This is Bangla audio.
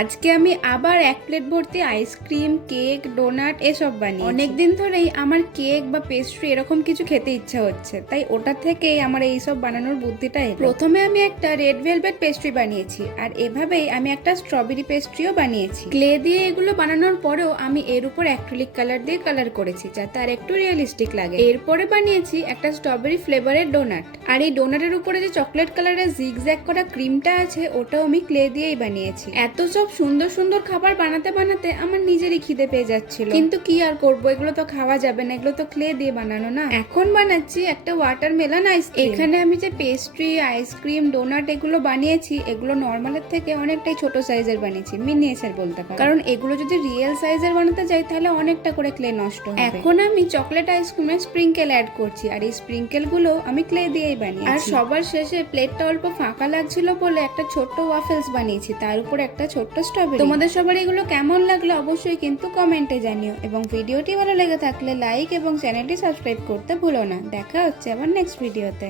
আজকে আমি আবার এক প্লেট ভর্তি আইসক্রিম, কেক, ডোনাট এসব বানিয়ে অনেকদিন ধরেই আমার কেক বা পেস্ট্রি এরকম কিছু খেতে ইচ্ছা হচ্ছে, তাই ওটা থেকেই আমার এইসব বানানোর বুদ্ধিটা এলো। প্রথমে আমি একটা রেড ভেলভেট পেস্ট্রি বানিয়েছি, আর এভাবেই আমি একটা স্ট্রবেরি পেস্ট্রিও বানিয়েছি। ক্লে দিয়ে এগুলো বানানোর পরেও আমি এর উপর অ্যাক্রিলিক কালার দিয়ে কালার করেছি, যাতে আর একটু রিয়েলিস্টিক লাগে। এরপরে বানিয়েছি একটা স্ট্রবেরি ফ্লেভারের ডোনাট, আর এই ডোনাটের উপরে যে চকলেট কালারের জিগজ্যাগ করা ক্রিমটা আছে ওটাও আমি ক্লে দিয়েই বানিয়েছি। এত সব সুন্দর সুন্দর খাবার বানাতে বানাতে আমার নিজেরই খিদে পেয়ে যাচ্ছিল, কিন্তু কি আর করবো, এগুলো তো খাওয়া যাবে না, এগুলো তো ক্লে দিয়ে বানানো না। এখন বানাচ্ছি একটা ওয়াটারমেলন আইসক্রিম। এখানে আমি যে পেস্ট্রি, আইসক্রিম, ডোনাট এগুলো বানিয়েছি, এগুলো নর্মালের থেকে অনেকটাই ছোট সাইজের বানিয়েছি, মিনিয়েচার বলতে পারো, কারণ এগুলো যদি রিয়েল সাইজের বানাতে যাই তাহলে অনেকটা করে ক্লে নষ্ট হবে। এখন আমি চকলেট আইসক্রিমে স্প্রিঙ্কেল অ্যাড করছি, আর এই স্প্রিঙ্কেল গুলো আমি ক্লে দিয়েই বানিয়েছি। আর সবার শেষে প্লেটটা অল্প ফাঁকা লাগছিল বলে একটা ছোট্ট ওয়াফেলস বানিয়েছি, তার উপর একটা ছোট্ট স্ট্রবেরি। তোমাদের সবার এগুলো কেমন লাগলো অবশ্যই কিন্তু কমেন্টে জানিও, এবং ভিডিওটি ভালো লেগে থাকলে লাইক এবং চ্যানেলটি সাবস্ক্রাইব করতে ভুলো না। দেখা হচ্ছে আবার নেক্সট ভিডিওতে।